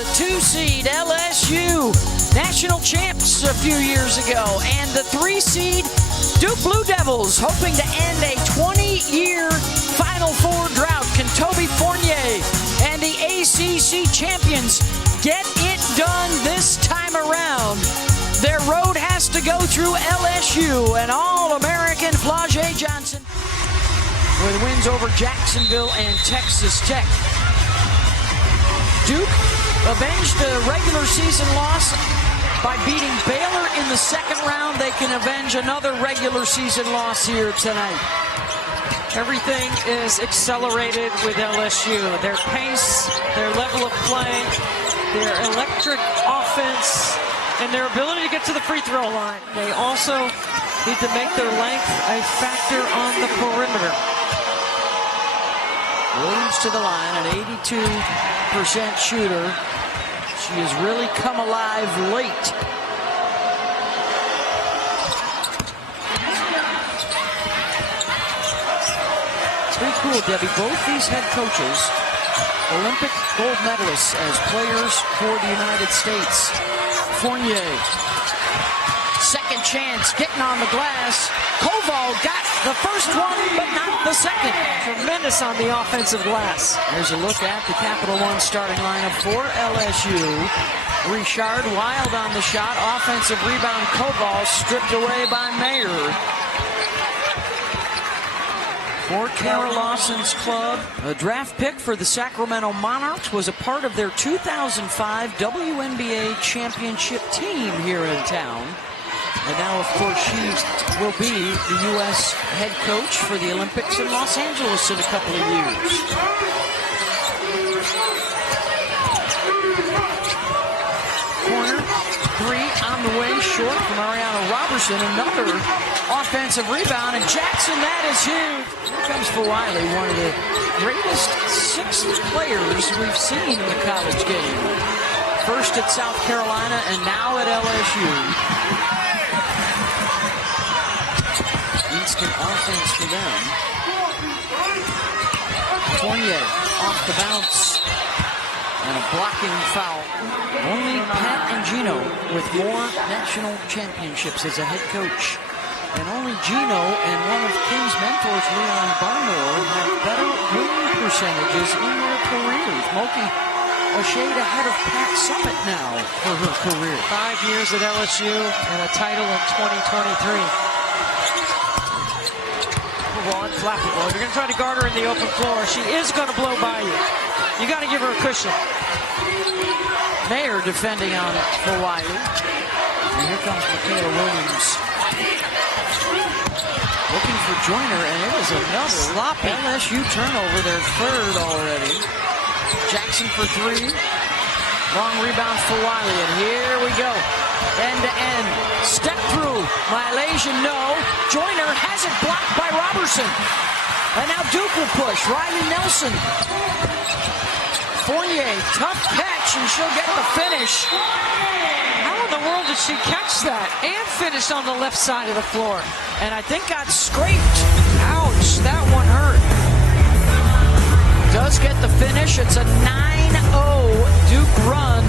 the 2 seed LSU, national champs a few years ago, and the 3 seed Duke Blue Devils, hoping to end a 20-year Final Four drought. Can Toby, Fournier, and the ACC champions get it done this time around? Their road has to go through LSU and All-American Ashlon Jackson, with wins over Jacksonville and Texas Tech. Duke avenged a regular season loss by beating Baylor in the second round. They can avenge another regular season loss here tonight. Everything is accelerated with LSU. Their pace, their level of play, their electric offense, and their ability to get to the free throw line. They also need to make their length a factor on the perimeter. Williams to the line, an 82% shooter. She has really come alive late. It's pretty cool, Debbie. Both these head coaches, Olympic gold medalists as players for the United States. Fournier, second chance, getting on the glass. Koval got the first one, but not the second. Tremendous on the offensive glass. There's a look at the Capital One starting lineup for LSU. Richard wild on the shot. Offensive rebound, Koval stripped away by Mair. For Kara Lawson's club, a draft pick for the Sacramento Monarchs, was a part of their 2005 WNBA championship team here in town. And now, of course, she will be the U.S. head coach for the Olympics in Los Angeles in a couple of years. Corner, 3 on the way, short from Arianna Roberson. Another offensive rebound, and Jackson, that is huge. Here comes Wiley, one of the greatest 6 players we've seen in the college game. First at South Carolina and now at LSU. Instant offense for them. Fournier off the bounce. And a blocking foul. Only Pat and Gino with more national championships as a head coach. And only Gino and one of King's mentors, Leon Barmore, have better winning percentages in their careers. Moki a shade ahead of Pat Summitt now for her career. 5 years at LSU and a title in 2023. Flappable. You're going to try to guard her in the open floor. She is going to blow by you. You got to give her a cushion. Mair defending on it for Wiley. And here comes Mikaylah Williams. Looking for Joyner, and it is another sloppy LSU turnover, their third already. Jackson for 3. Long rebound for Wiley, and here we go. End to end. Step through. Malaysian, no. Joyner has it blocked by Roberson. And now Duke will push. Riley Nelson. Fournier, tough catch, and she'll get the finish. How in the world did she catch that and finish on the left side of the floor? And I think got scraped. Ouch, that one hurt. Does get the finish. It's a 9-0 Duke run.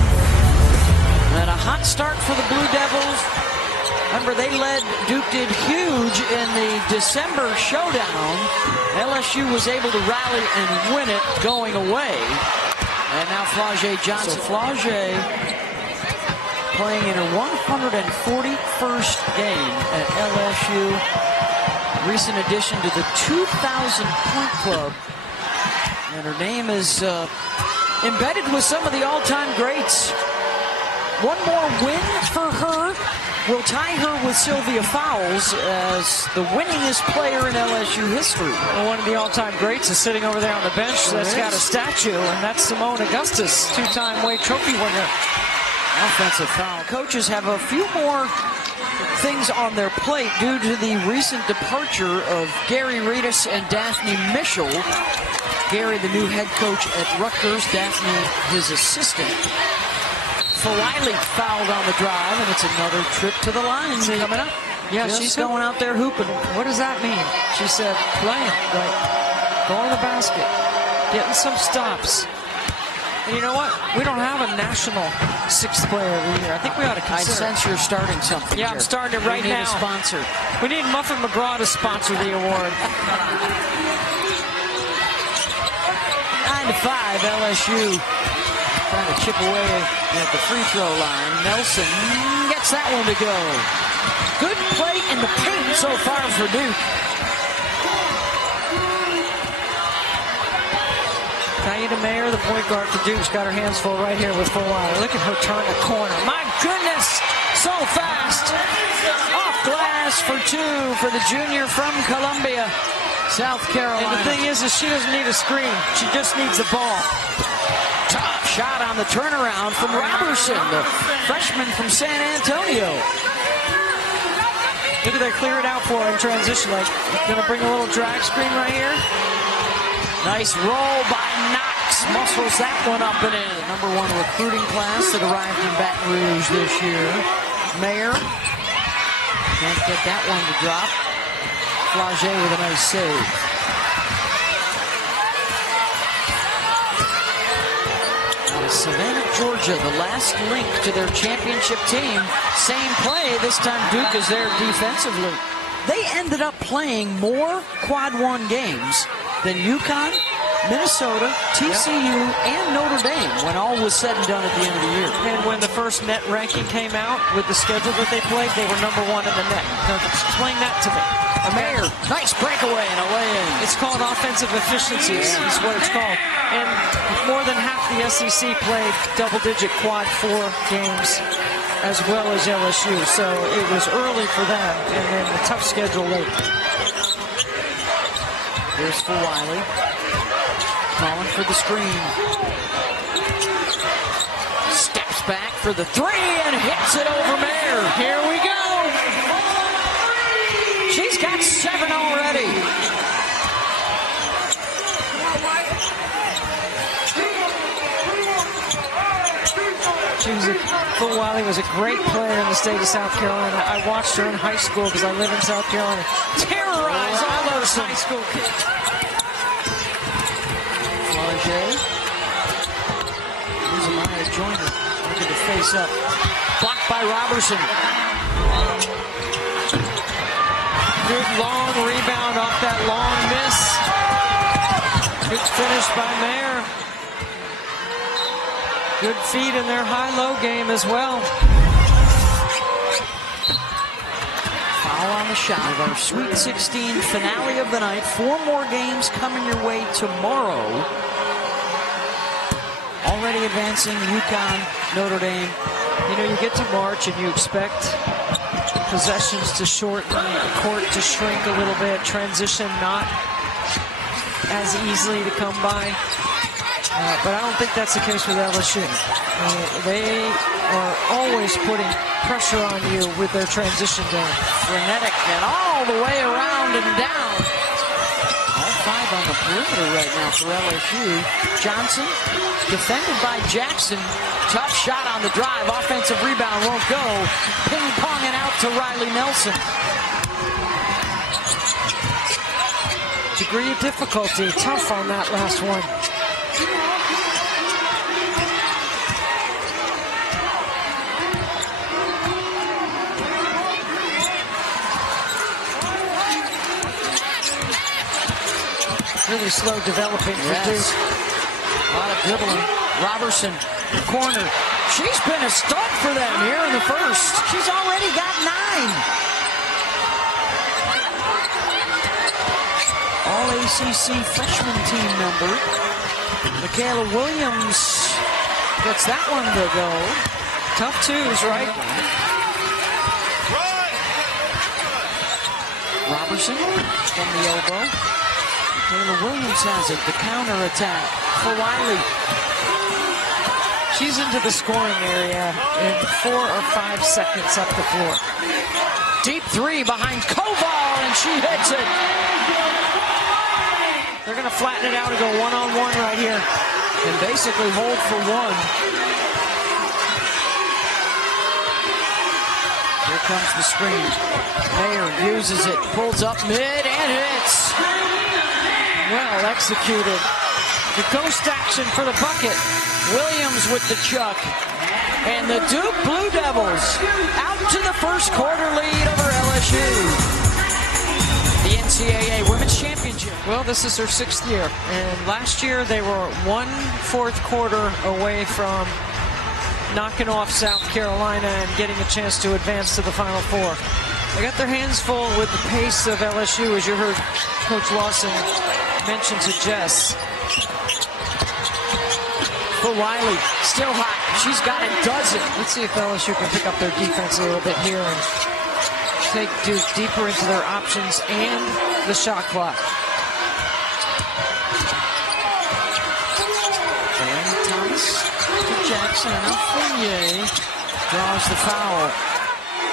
And a hot start for the Blue Devils. Remember, they led, Duke did huge in the December showdown. LSU was able to rally and win it going away. And now Flau'jae Johnson. So Flau'jae playing in her 141st game at LSU. Recent addition to the 2,000-point club. And her name is embedded with some of the all-time greats. One more win for her will tie her with Sylvia Fowles as the winningest player in LSU history. Well, one of the all-time greats is sitting over there on the bench. That's got a statue, and that's Simone Augustus, 2-time Wade Trophy winner. Offensive foul. Coaches have a few more things on their plate due to the recent departure of Gary Reedus and Daphne Mitchell. Gary, the new head coach at Rutgers, Daphne, his assistant. Wiley fouled on the drive, and it's another trip to the line coming up. Yeah, she's going out there hooping. What does that mean? She said, playing, right? Going to the basket, getting some stops. And you know what? We don't have a national sixth player of the year. I think we ought to I consider. sense you're starting something. Yeah, here. I'm starting it right we need now. a sponsor. We need Muffin McGraw to sponsor the award. 9-5, LSU trying to chip away at the free throw line. Nelson gets that one to go. Good play in the paint so far for Duke. Taina Mair, the point guard for Duke's got her hands full right here with Fournier. Look at her turn the corner. My goodness, so fast. Off glass for two for the junior from Columbia, South Carolina. And the thing is she doesn't need a screen. She just needs the ball. Tough shot on the turnaround from Roberson, the freshman from San Antonio. Look at that, clear it out for her in transition. Like, gonna bring a little drag screen right here. Nice roll by Knox. Muscles that one up and in. Number one recruiting class that arrived in Baton Rouge this year. Mair can't get that one to drop. Flage with a nice save. Out of Savannah, Georgia, the last link to their championship team. Same play. This time Duke is there defensively. They ended up playing more quad one games than UConn, Minnesota, TCU, and Notre Dame when all was said and done at the end of the year. And when the first net ranking came out with the schedule that they played, they were number one in the net. Now, explain that to me. Mair, nice breakaway and a lay-in. It's called offensive efficiency is what it's called. And more than half the SEC played double-digit quad four games as well as LSU. So it was early for them, and then the tough schedule late. Here's for Wiley. Calling for the screen. Steps back for the three and hits it over Mair. Here we go. She's got 7 already. Phil Wiley was a great player in the state of South Carolina. I watched her in high school because I live in South Carolina. Terrorize all those high school kids. Flage. Here's Amaya Joyner looking to face up. Blocked by Roberson. Good long rebound off that long miss. Good finish by Mair. Good feed in their high-low game as well. Foul on the shot of our Sweet 16 finale of the night. 4 more games coming your way tomorrow. Already advancing UConn, Notre Dame. You know, you get to March and you expect possessions to shorten, the court to shrink a little bit, transition not as easily to come by. But I don't think that's the case with LSU. They are always putting pressure on you with their transition game. Frenetic and all the way around and down. All 5 on the perimeter right now for LSU. Johnson defended by Jackson. Tough shot on the drive. Offensive rebound won't go. Ping-ponging out to Riley Nelson. Degree of difficulty. Tough on that last one. Really slow developing for Duke. A lot of dribbling. Roberson, corner. She's been a stud for them here in the first. She's already got 9. All ACC freshman team member. Mikaylah Williams gets that one to go. Tough twos, right? Roberson from the elbow. Mikaylah Williams has it. The counter attack for Wiley. She's into the scoring area in 4 or 5 seconds up the floor. Deep 3 behind Koval, and she hits it. They're going to flatten it out and go one-on-one right here. And basically hold for 1. Here comes the screen. Mair uses it, pulls up mid, and hits. Well executed. The ghost action for the bucket. Williams with the chuck. And the Duke Blue Devils out to the first quarter lead over LSU. The NCAA Women's Championship. Well, this is their 6th year. And last year they were 1/4 quarter away from knocking off South Carolina and getting a chance to advance to the Final Four. They got their hands full with the pace of LSU, as you heard Coach Lawson mention to Jess. For Wiley, still hot. She's got it, does it. Let's see if LSU can pick up their defense a little bit here and take Duke deeper into their options and the shot clock. And Thomas to Jackson, and now Fournier draws the foul.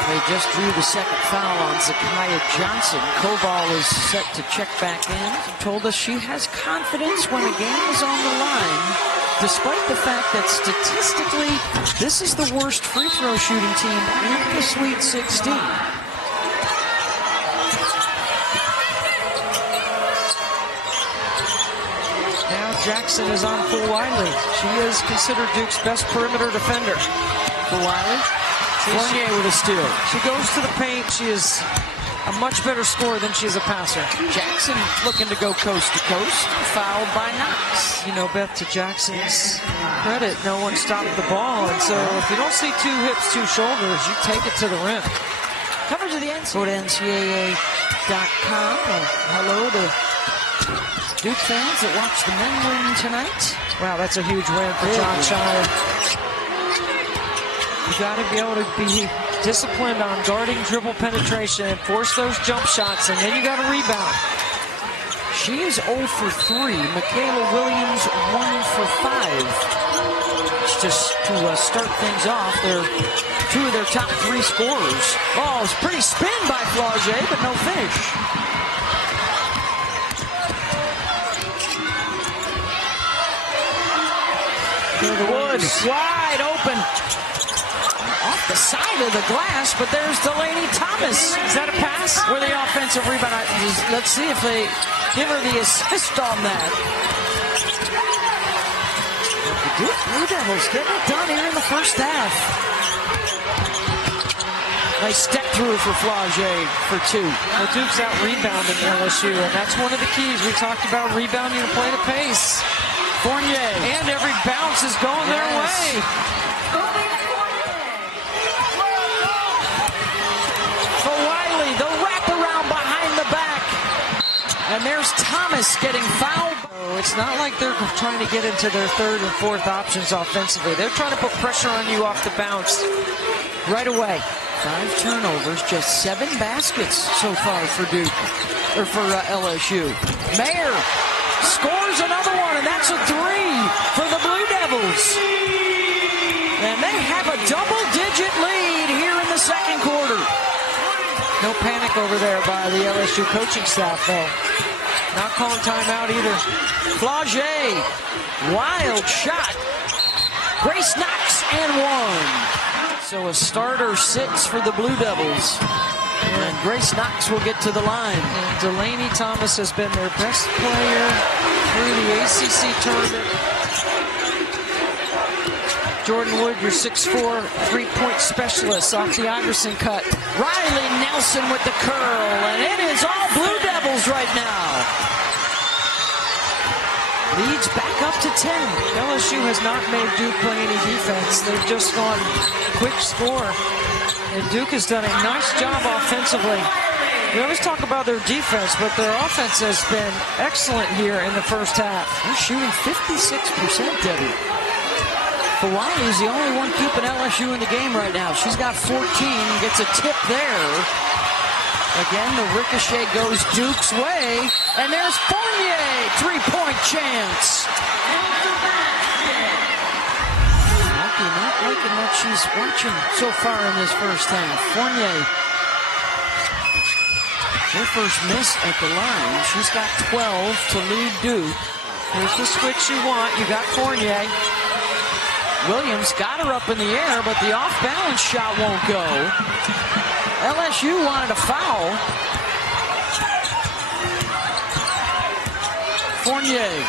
They just drew the second foul on Mikaylah Johnson. Koval is set to check back in. Told us she has confidence when a game is on the line, despite the fact that statistically, this is the worst free throw shooting team in the Sweet 16. Now Jackson is on for Wiley. She is considered Duke's best perimeter defender. For Wiley, Fournier with a steal. She goes to the paint. She is a much better scorer than she is a passer. Jackson looking to go coast to coast, fouled by Knox. You know, Beth, to Jackson's credit, no one stopped the ball. And so if you don't see 2 hips, 2 shoulders, you take it to the rim. Coverage of the NCAA. Go to NCAA.com. Hello to Duke fans that watch the men win tonight. Wow, that's a huge win for John Shire. You got to be able to be disciplined on guarding dribble penetration and force those jump shots, and then you got to rebound. She is 0 for 3. Mikaylah Williams 1 for 5. Just to start things off, they're 2 of their top 3 scorers. Oh, it's pretty spin by Flaugier, but no finish. Wood wide open. Off the side of the glass, but there's Delaney Thomas. Is that a pass? With the offensive rebound. Let's see if they give her the assist on that. The Duke Blue Devils getting it done here in the first half. Nice step through for Flaugier for 2. Well, Duke's out rebounding LSU, and that's one of the keys. We talked about rebounding to play the pace. Fournier. And every bounce is going their way. For Wiley, the wraparound behind the back. And there's Thomas getting fouled. It's not like they're trying to get into their 3rd and 4th options offensively. They're trying to put pressure on you off the bounce right away. 5 turnovers, just 7 baskets so far for Duke, or for LSU. Mair scores another one, and that's a 3 for the Blue Devils. And they have a double-digit lead here in the second quarter. No panic over there by the LSU coaching staff, though. Not calling timeout either. Flaugier, wild shot. Grace Knox and 1. So a starter 6 for the Blue Devils. And Grace Knox will get to the line. And Delaney Thomas has been their best player through the ACC tournament. Jordan Wood, your 6'4", 3-point specialist off the Iverson cut. Riley Nelson with the curl, and it is all Blue Devils right now. Leads back up to 10. LSU has not made Duke play any defense. They've just gone quick score. And Duke has done a nice job offensively. We always talk about their defense, but their offense has been excellent here in the first half. They're shooting 56%, Debbie. Wiley's the only one keeping LSU in the game right now. She's got 14, gets a tip there. Again, the ricochet goes Duke's way, and there's Fournier, 3-point chance. Not liking what she's watching so far in this first half. Fournier, her first miss at the line. She's got 12 to lead Duke. Here's the switch you want. You got Fournier. Williams got her up in the air, but the off-balance shot won't go. LSU wanted a foul. Fournier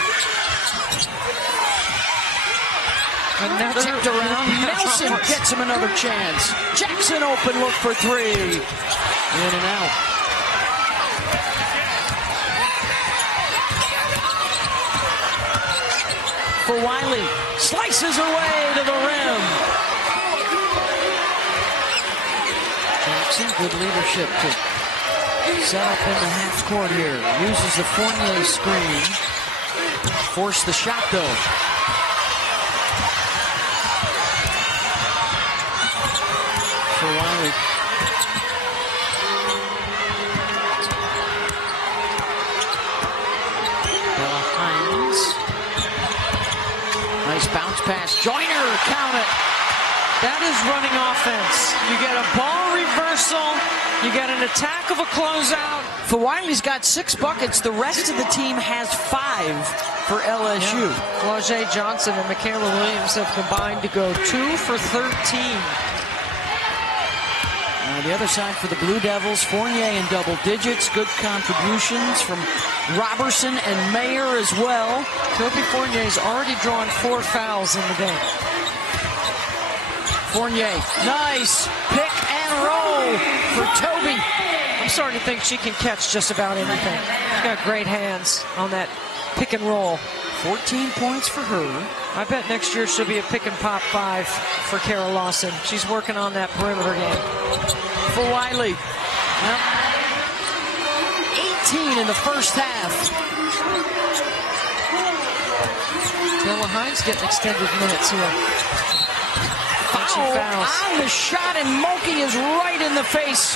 Another tipped around. Nelson gets him another chance. Jackson open, look for three. In and out. For Wiley. Slices her way to the rim. Jackson, good leadership to set up in the half court here. Uses the Fournier screen. Force the shot though. For Wiley. Nice bounce pass. Joyner, count it. That is running offense. You get a ball reversal. You get an attack of a closeout. For Wiley's got 6 buckets. The rest of the team has 5 for LSU. Flau'jae Johnson and Mikaylah Williams have combined to go 2 for 13. The other side for the Blue Devils, Fournier in double digits. Good contributions from Roberson and Mair as well. Toby Fournier's already drawn 4 fouls in the game. Fournier, nice pick and roll for Toby. I'm starting to think she can catch just about anything. She's got great hands on that pick and roll. 14 points for her. I bet next year she'll be a pick and pop 5 for Kara Lawson. She's working on that perimeter game. For Wiley. 18 in the first half. Taylor Hines getting extended minutes here. Foul on the shot, and Mulkey is right in the face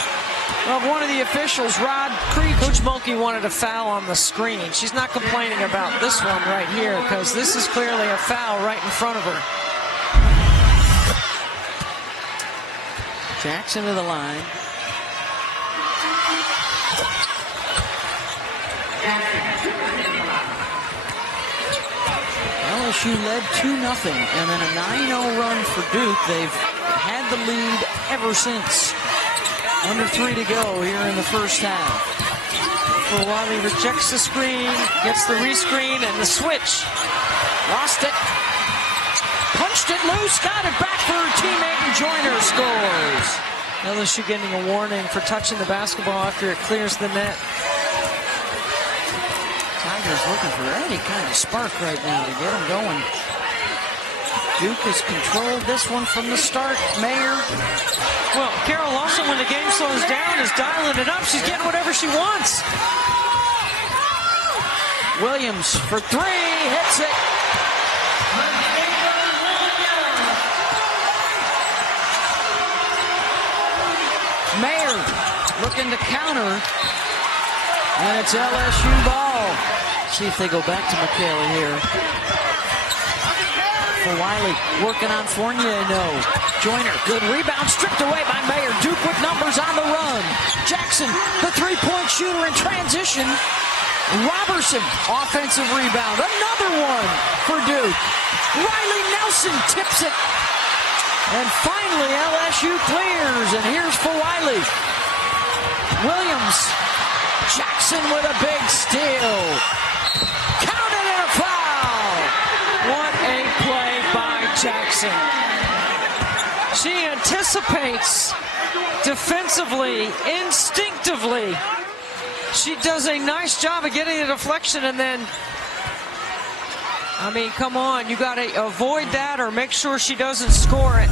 of one of the officials, Rod Creech. Coach Mulkey wanted a foul on the screen. She's not complaining about this one right here because this is clearly a foul right in front of her. Jackson to the line. LSU led 2-0, and then a 9-0 run for Duke. They've had the lead ever since. Under 3 to go here in the first half. For Wiley rejects the screen, gets the rescreen, and the switch. Lost it. Punched it loose, got it back for her teammate, and Joyner scores. LSU getting a warning for touching the basketball after it clears the net. Tigers looking for any kind of spark right now to get them going. Duke has controlled this one from the start. Mair. Well, Kara Lawson, when the game slows down, is dialing it up. She's getting whatever she wants. Williams for 3, hits it. Mair looking to counter, and it's LSU ball. See if they go back to Mikaylah here. For Wiley, working on Fournier, no. Joyner, good rebound, stripped away by Mair. Duke with numbers on the run. Jackson, the 3-point shooter in transition. Roberson, offensive rebound. Another one for Duke. Riley Nelson tips it. And finally, LSU clears, and here's for Wiley. Williams, Jackson with a big steal. Counted and a foul. What a play by Jackson. She anticipates defensively, instinctively. She does a nice job of getting the deflection, and then, I mean, come on, you got to avoid that or make sure she doesn't score it.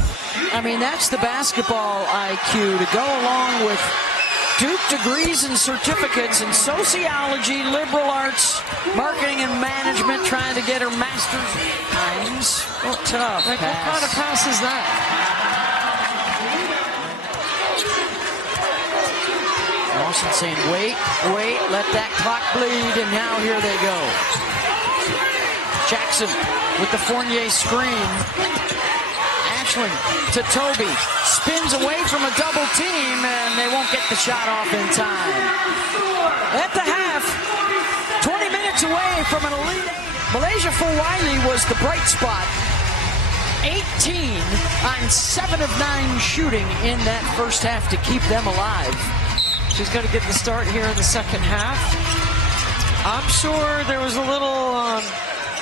I mean, that's the basketball IQ to go along with Duke degrees and certificates in sociology, liberal arts, marketing and management, trying to get her master's. Hines, tough like, pass. What kind of pass is that? Lawson saying, wait, let that clock bleed, and now here they go. Jackson with the Fournier screen. Ashlon to Toby. Spins away from a double team, and they won't get the shot off in time. At the half, 20 minutes away from an elite 8. Malaysia for Wiley was the bright spot. 18 on 7 of 9 shooting in that first half to keep them alive. She's going to get the start here in the second half. I'm sure there was a little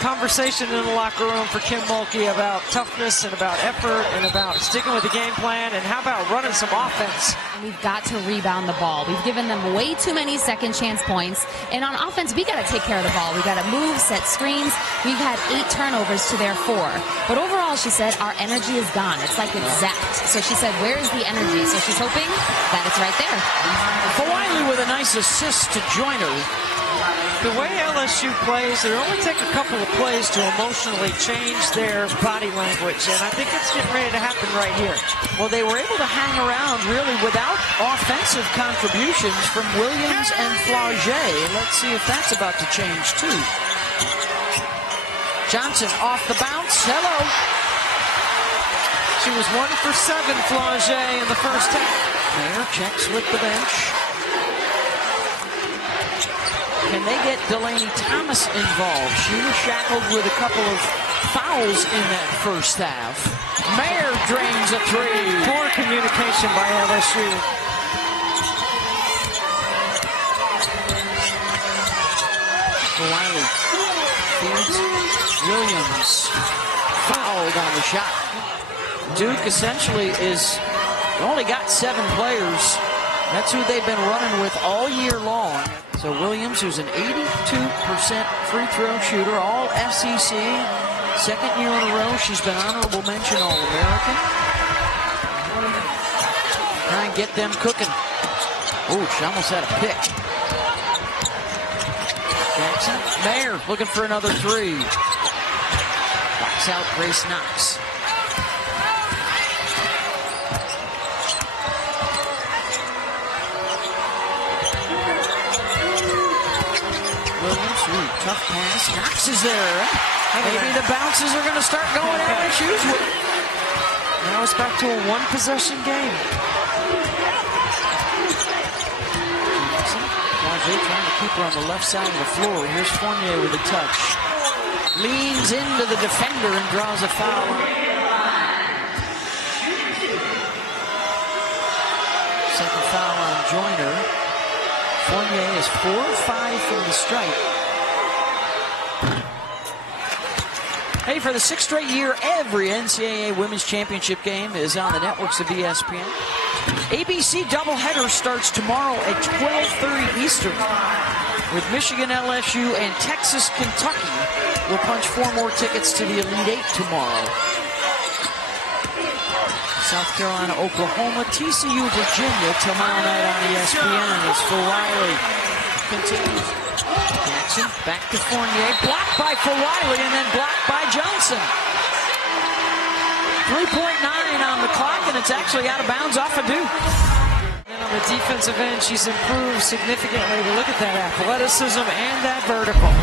conversation in the locker room for Kim Mulkey about toughness and about effort and about sticking with the game plan, and how about running some offense? And we've got to rebound the ball. We've given them way too many second chance points. And on offense, we got to take care of the ball. We got to move, set screens. We've had 8 turnovers to their 4. But overall, she said, our energy is gone. It's like it's zapped. So she said, where's the energy? So she's hoping that it's right there. Wiley with a nice assist to Joyner. The way LSU plays, they only take a couple of plays to emotionally change their body language, and I think it's getting ready to happen right here. Well, they were able to hang around really without offensive contributions from Williams and Flauget. Let's see if that's about to change too. Johnson off the bounce. Hello. She was 1 for 7, Flauget, in the first half. Mair checks with the bench. Can they get Delaney Thomas involved? She was shackled with a couple of fouls in that first half. Mair drains a 3. Poor communication by LSU. Wiley feeds Williams. Fouled on the shot. Duke essentially only got 7 players. That's who they've been running with all year long. So Williams, who's an 82% free throw shooter, all SEC, second year in a row. She's been honorable mention All-American. Try and get them cooking. Oh, she almost had a pick. Jackson, Mair looking for another 3. Box out Grace Knox. Williams, tough pass. Knox is there. Maybe the bounces are going to start going out as usual. Now it's back to a 1-possession game. Flauget trying to keep her on the left side of the floor. Here's Fournier with a touch. Leans into the defender and draws a foul. Second foul on Joyner. Fournier is 4 of 5 from the stripe. Hey, for the 6th straight year, every NCAA Women's Championship game is on the networks of ESPN. ABC doubleheader starts tomorrow at 12:30 Eastern with Michigan, LSU, and Texas, Kentucky. We'll punch 4 more tickets to the Elite 8 tomorrow. South Carolina, Oklahoma, TCU, Virginia tomorrow night on ESPN. It's for Wiley. Continues. Jackson back to Fournier. Blocked by Wiley and then blocked by Johnson. 3.9 on the clock, and it's actually out of bounds off of Duke. And on the defensive end, she's improved significantly. Look at that athleticism and that vertical.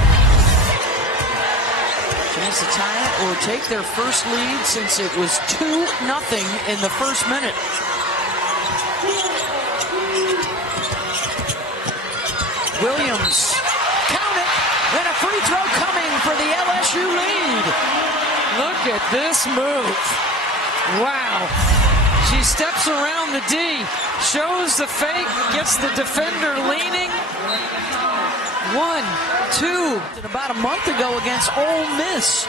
Chance to tie it or take their first lead since it was 2-0 in the first minute. Williams, count it, and a free throw coming for the LSU lead. Look at this move. Wow. She steps around the D, shows the fake, gets the defender leaning. 1, 2. About a month ago against Ole Miss,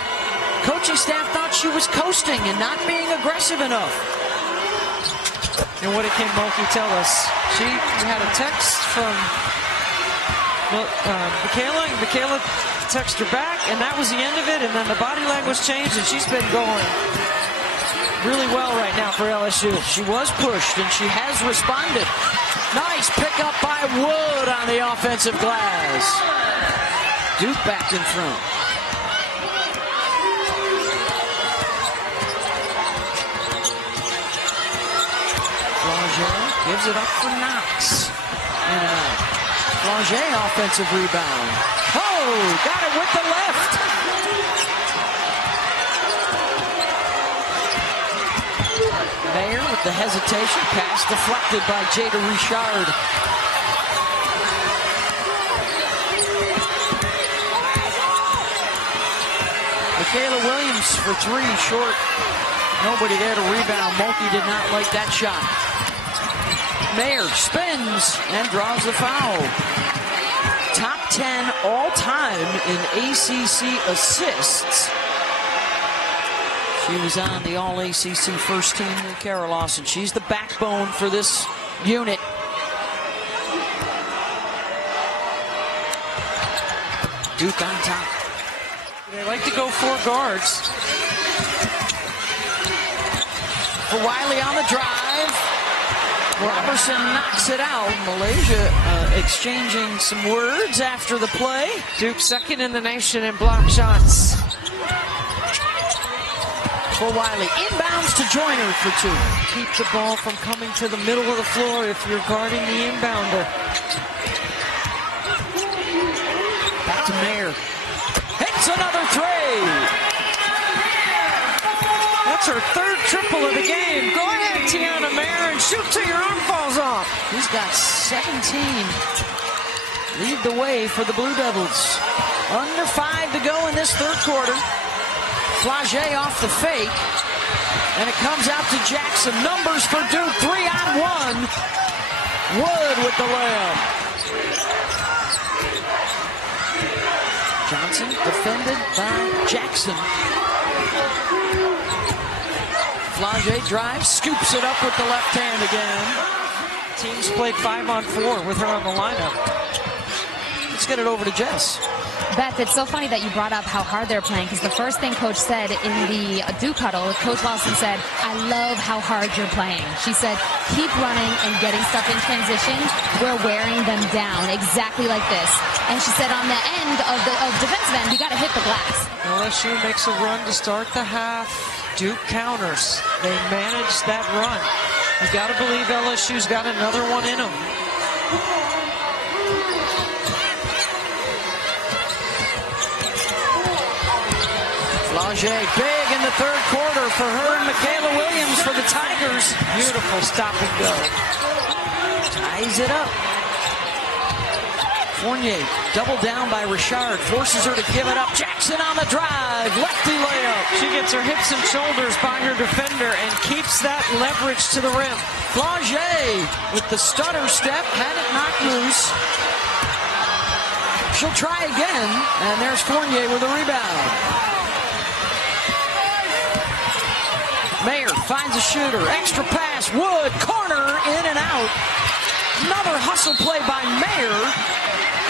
coaching staff thought she was coasting and not being aggressive enough. And what did Kim Mulkey tell us? She had a text from Mikaylah, and Mikaylah texted her back, and that was the end of it, and then the body language changed, and she's been going really well right now for LSU. She was pushed, and she has responded. Nice pickup by Wood on the offensive glass. Duke back in front. Flauget gives it up for Knox. In and out. Flauget offensive rebound. Oh, got it with the left. Mair with the hesitation. Pass deflected by Jada Richard. Mikaylah Williams for 3, short. Nobody there to rebound. Mulkey did not like that shot. Mair spins and draws the foul. top 10 all-time in ACC assists. She was on the All-ACC first team with Mikaylah Lawson. She's the backbone for this unit. Duke on top. They like to go 4 guards. For Wiley on the drive. Roberson knocks it out. Malaysia exchanging some words after the play. Duke second in the nation in block shots. For Wiley, inbounds to Joyner for 2. Keep the ball from coming to the middle of the floor if you're guarding the inbounder. Back to Mair. Hits another 3. That's her 3rd triple of the game. Go ahead, Taina Mair, and shoot till your arm falls off. He's got 17. Lead the way for the Blue Devils. Under 5 to go in this 3rd quarter. Flage off the fake. And it comes out to Jackson. Numbers for Duke, 3-on-1. Wood with the layup. Johnson defended by Jackson. Flage drives, scoops it up with the left hand again. Teams played 5-on-4 with her on the lineup. Let's get it over to Jess. Beth, it's so funny that you brought up how hard they're playing, because the first thing Coach said in the Duke huddle, Coach Lawson said, I love how hard you're playing. She said, keep running and getting stuff in transition. We're wearing them down exactly like this. And she said on the end of defensive end, we got to hit the glass. LSU makes a run to start the half. Duke counters. They manage that run. You got to believe LSU's got another one in them. Flage big in the 3rd quarter for her and Mikaylah Williams for the Tigers. Beautiful stop and go. Ties it up. Fournier doubled down by Richard, forces her to give it up. Jackson on the drive, lefty layup. She gets her hips and shoulders by her defender and keeps that leverage to the rim. Flage with the stutter step, had it knocked loose. She'll try again, and there's Fournier with a rebound. Mair finds a shooter, extra pass, Wood, corner, in and out. Another hustle play by Mair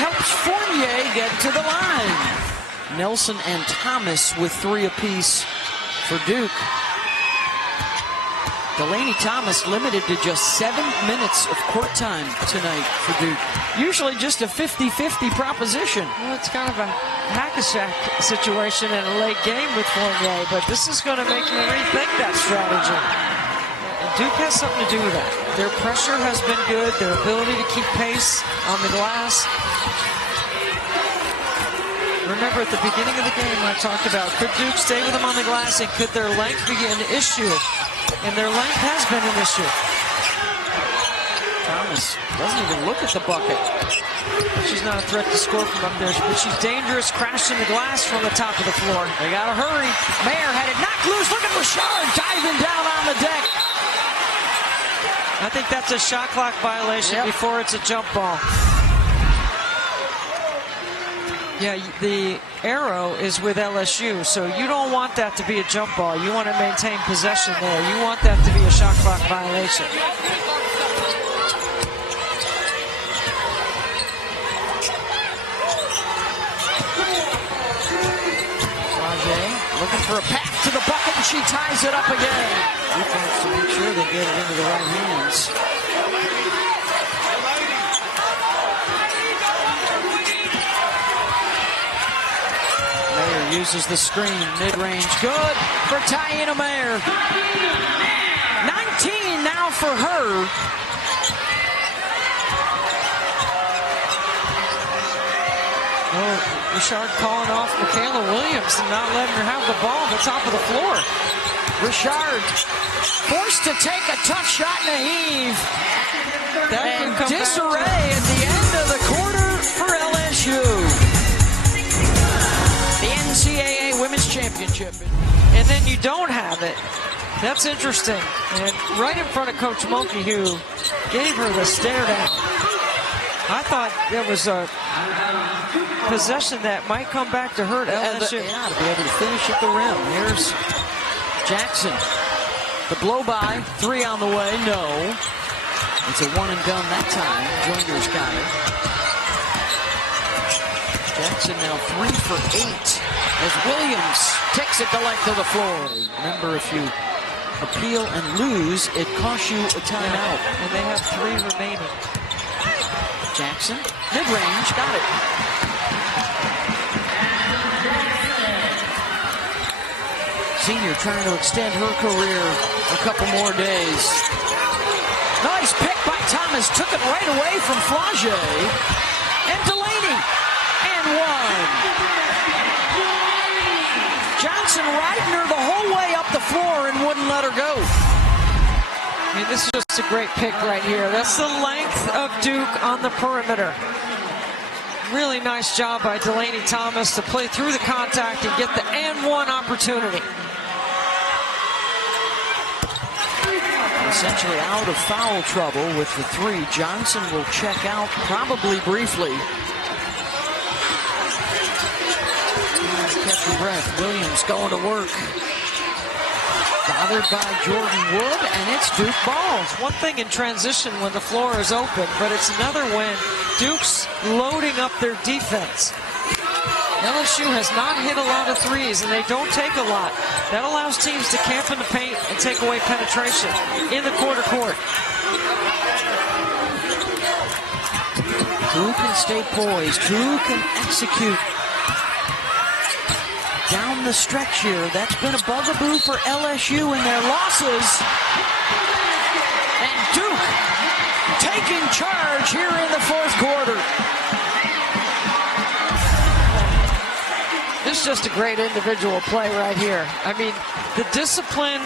helps Fournier get to the line. Nelson and Thomas with 3 apiece for Duke. Delaney Thomas limited to just 7 minutes of court time tonight for Duke. Usually just a 50-50 proposition. Well, it's kind of a hack-a-sack situation in a late game with Fournier, but this is going to make me rethink that strategy. And Duke has something to do with that. Their pressure has been good, their ability to keep pace on the glass. Remember at the beginning of the game I talked about, could Duke stay with them on the glass and could their length be an issue? And their length has been an issue. Thomas doesn't even look at the bucket. She's not a threat to score from up there, but she's dangerous, crashing the glass from the top of the floor. They gotta hurry. Mair had it knocked loose. Look at Richard diving down on the deck. I think that's a shot clock violation before it's a jump ball. Yeah, the arrow is with LSU, so you don't want that to be a jump ball. You want to maintain possession there. You want that to be a shot clock violation. Looking for a path to the bucket, and she ties it up again. Defense to make sure they get it into the right hands. Mair uses the screen, mid-range, good for Taina Mair. 19 now for her. Oh, Richard calling off Mikaylah Williams and not letting her have the ball at the top of the floor. Richard forced to take a tough shot and a heave. And disarray at the end of the quarter for LSU. The NCAA Women's Championship. And then you don't have it. That's interesting. And right in front of Coach Mulkey, who gave her the stare down. I thought there was a possession that might come back to hurt LSU. Yeah, to be able to finish at the rim. Here's Jackson. The blow by, 3 on the way, no. It's a one and done that time. Joiner's got it. Jackson now 3 for 8 as Williams takes it the length of the floor. Remember, if you appeal and lose, it costs you a timeout. And they have 3 remaining. Jackson, mid-range, got it. Senior trying to extend her career a couple more days. Nice pick by Thomas, took it right away from Flage. And Delaney, and 1. Johnson riding her the whole way up the floor and wouldn't let her go. I mean, this is just a great pick right here. That's the length of Duke on the perimeter. Really nice job by Delaney Thomas to play through the contact and get the and 1 opportunity. Essentially out of foul trouble with the 3. Johnson will check out probably briefly. Catch your breath. Williams going to work. Bothered by Jordan Wood, and it's Duke ball. It's one thing in transition when the floor is open, but it's another when Duke's loading up their defense. LSU has not hit a lot of threes, and they don't take a lot. That allows teams to camp in the paint and take away penetration in the quarter court. Who can stay poised? Who can execute? Down the stretch here, that's been a bugaboo for LSU in their losses. And Duke taking charge here in the 4th quarter. This is just a great individual play right here. I mean, the discipline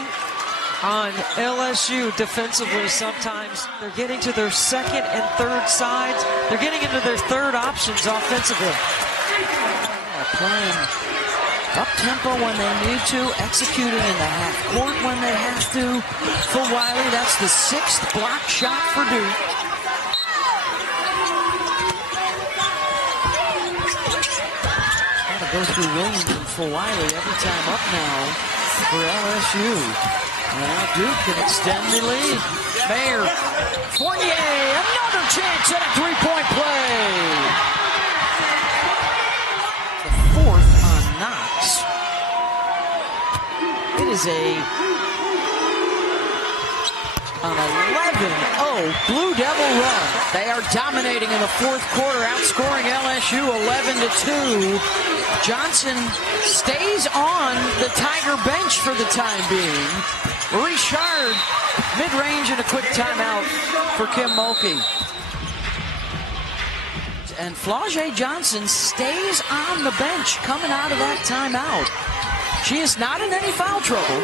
on LSU defensively, sometimes they're getting to their 2nd and 3rd sides. They're getting into their 3rd options offensively. Playing up-tempo when they need to, executing in the half-court when they have to. For Wiley, that's the 6th block shot for Duke. Got to go through Williams and for Wiley every time up now for LSU. Now Duke can extend the lead. Mair, Fournier, another chance at a 3-point play. Knox. It is an 11-0 Blue Devil run. They are dominating in the 4th quarter, outscoring LSU 11-2. Johnson stays on the Tiger bench for the time being. Richard, mid-range and a quick timeout for Kim Mulkey. And Flage Johnson stays on the bench coming out of that timeout. She is not in any foul trouble.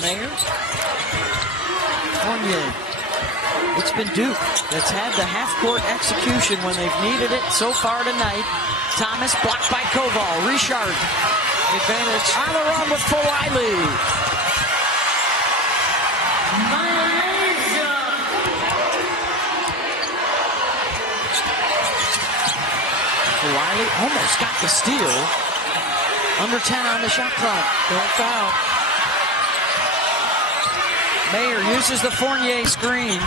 Mair. Fournier. It's been Duke that's had the half-court execution when they've needed it so far tonight. Thomas blocked by Koval. Richard. Advantage on the run with Wiley. Wiley almost got the steal. Under 10 on the shot clock. Don't foul. Mair uses the Fournier screen.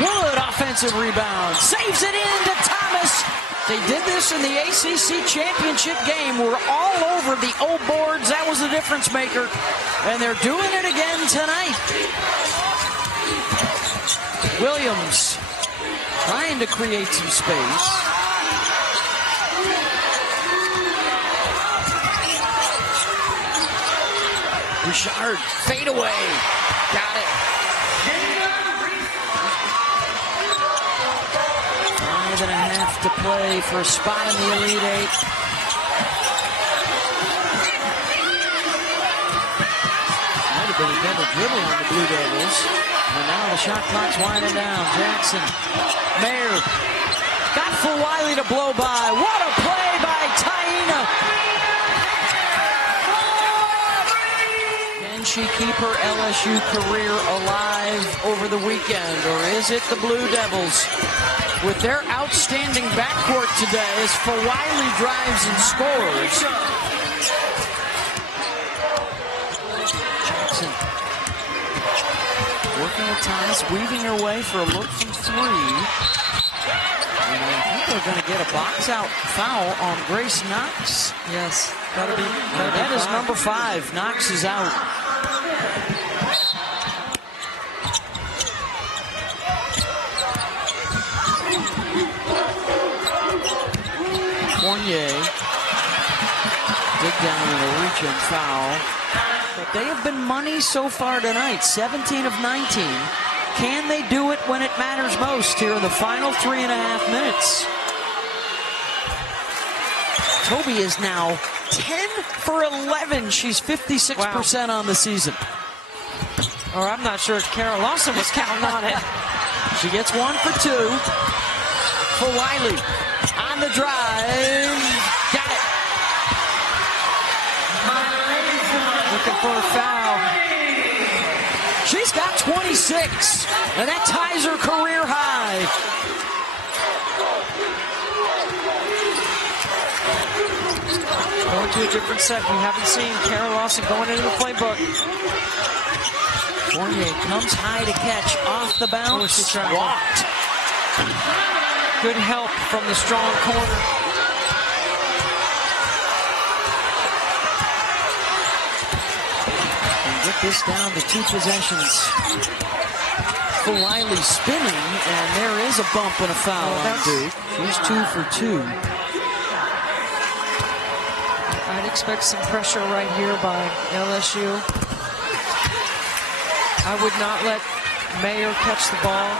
Wood offensive rebound. Saves it into Thomas. They did this in the ACC championship game. We're all over the old boards. That was the difference maker. And they're doing it again tonight. Williams trying to create some space. Richard, fade away. Got it. 5.5 to play for a spot in the Elite Eight. Might have been a double dribble on the Blue Devils. And now the shot clock's winding down. Jackson. Mair. Got for Wiley to blow by. What a play by Taina. she keep her LSU career alive over the weekend, or is it the Blue Devils with their outstanding backcourt today as Wiley drives and scores? Jackson working at times, weaving her way for a look from three. And I think they're going to get a box-out foul on Grace Knox. Yes, that'll be. That is number 5. Knox is out. Fournier dig down in a reach-in foul. But they have been money so far tonight, 17 of 19. Can they do it when it matters most here in the final 3.5 minutes? Toby is now 10 for 11. She's 56% on the season. Or I'm not sure if Kara Lawson was counting on it. She gets 1 for 2. For Wiley on the drive. Got it. Looking for a foul. She's got 26, and that ties her career high. Going to a different set. We haven't seen Kara Lawson going into the playbook. Fournier comes high to catch off the bounce. Walked. Good help from the strong corner. Get this down to 2 possessions. For Wiley spinning, and there is a bump and a foul on Duke. She's 2 for 2. I'd expect some pressure right here by LSU. I would not let Mair catch the ball.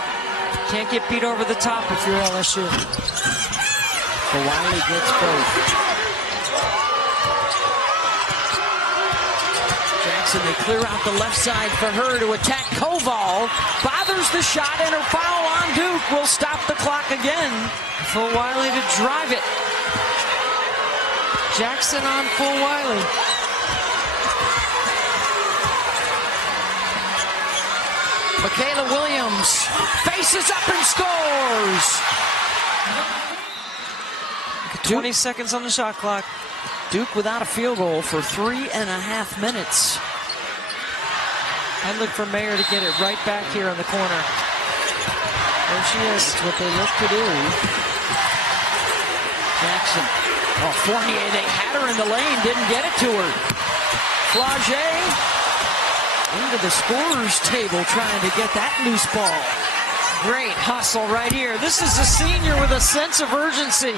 Can't get beat over the top if you're LSU. For Wiley gets both. Jackson, they clear out the left side for her to attack Koval. Bothers the shot, and her foul on Duke will stop the clock again. For Wiley to drive it. Jackson on full Wiley. Mikaylah Williams faces up and scores. 20 seconds on the shot clock. Duke without a field goal for 3.5 minutes. I look for Mair to get it right back here in the corner. There she is. That's what they look to do. Jackson. Oh, Fournier, they had her in the lane, didn't get it to her. Flau'jae into the scorer's table trying to get that loose ball. Great hustle right here. This is a senior with a sense of urgency.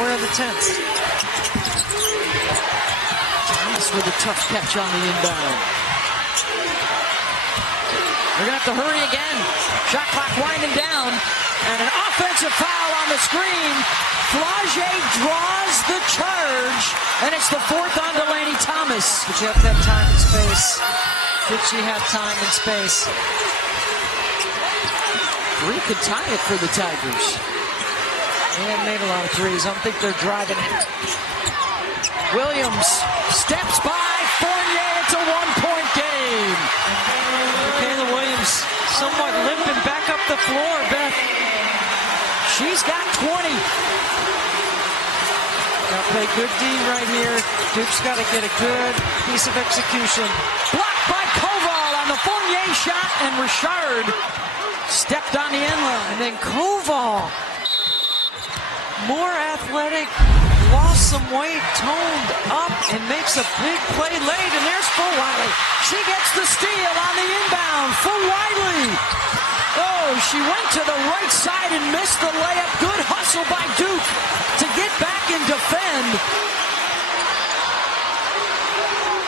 Where are the 10s? Thomas with a tough catch on the inbound. They're going to have to hurry again. Shot clock winding down. And an offensive foul on the screen. Flau'jae draws the charge. And it's the 4th on Delaney Thomas. But you have to have time and space. Did she have time and space? 3 could tie it for the Tigers. They haven't made a lot of threes. I don't think they're driving it. Williams steps by Fournier. It's a 1-point game. Mikaylah Williams somewhat limping back up the floor, Beth. She's got 20. Got to play good D right here. Duke's got to get a good piece of execution. Blocked by Koval on the Fournier shot, and Richard stepped on the end line. And then Koval, more athletic, lost some weight, toned up, and makes a big play late. And there's for Wiley. She gets the steal on the inbound for Wiley. Oh, she went to the right side and missed the layup. Good hustle by Duke to get back and defend.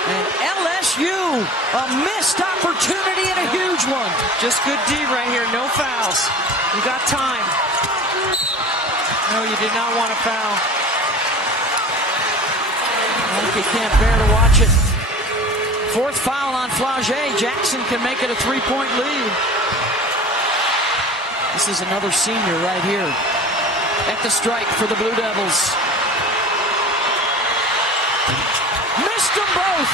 And LSU, a missed opportunity and a huge one. Just good D right here, no fouls. You got time. No, you did not want a foul. I think you can't bear to watch it. 4th foul on Flau'jae. Jackson can make it a 3-point lead. This is another senior right here at the strike for the Blue Devils. Missed them both.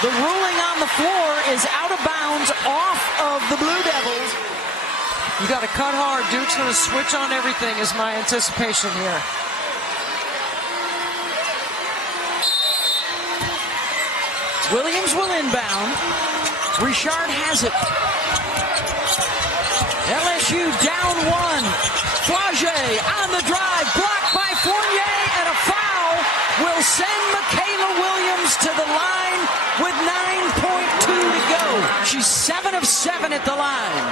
The ruling on the floor is out of bounds off of the Blue Devils. You got to cut hard. Duke's going to switch on everything is my anticipation here. Williams will inbound. Richard has it. LSU down one. Flage on the drive, blocked by Fournier, and a foul will send Mikaylah Williams to the line with 9.2 to go. She's 7 of 7 at the line.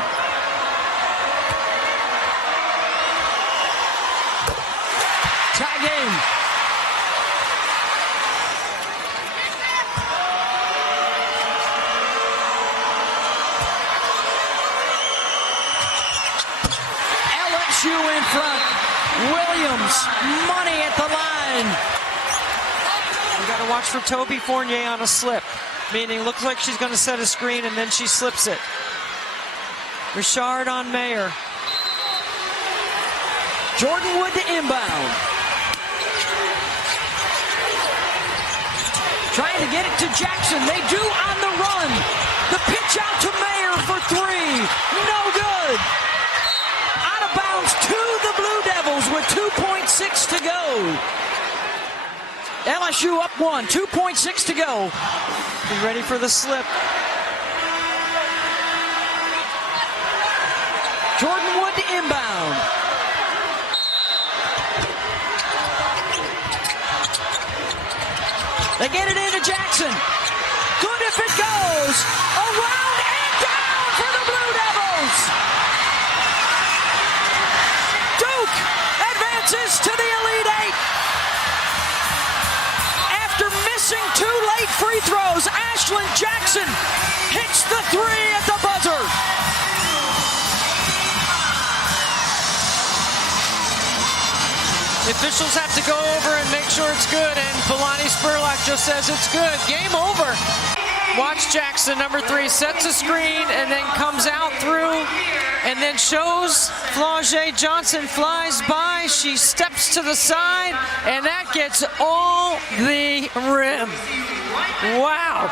Tie game. LSU in front. Williams, money at the line. You got to watch for Toby Fournier on a slip, meaning looks like she's going to set a screen and then she slips it. Richard on Mair. Jordan Wood to inbound. Trying to get it to Jackson. They do on the run. The pitch out to Mair for 3. No good. Out of bounds to the Blue Devils with 2.6 to go. LSU up 1, 2.6 to go. Be ready for the slip. Jordan Wood to inbound. They get it into Jackson. Good if it goes. Around and down for the Blue Devils. Duke advances to the Elite Eight. After missing 2 late free throws, Ashlon Jackson hits the 3 at the buzzer. The officials have to go over and make sure it's good, and Polani Spurlock just says it's good. Game over. Watch Jackson, number 3, sets a screen and then comes out through and then shows Flage Johnson flies by. She steps to the side, and that gets all the rim. Wow.